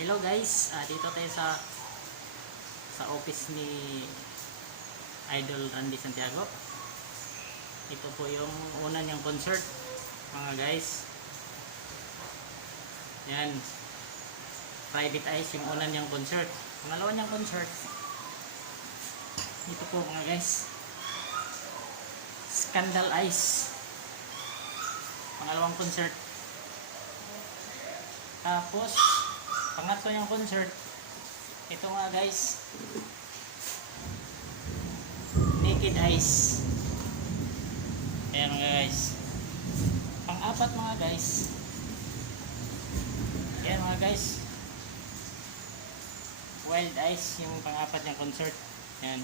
Hello guys, ah, dito tayo sa sa office ni Idol Randy Santiago. Ito po yung una niyang concert, mga guys. Yan. Private Eyes yung una niyang concert. Pangalawa niyang concert. Ito po mga guys. Scandal Eyes. Pangalawang concert. Tapos, pangatlo niyang concert, ito nga guys, Naked Eyes. Ayan mga guys. Pang-apat mga guys, ayan mga guys, Wild Eyes yung pang-apat niyang concert. Ayan.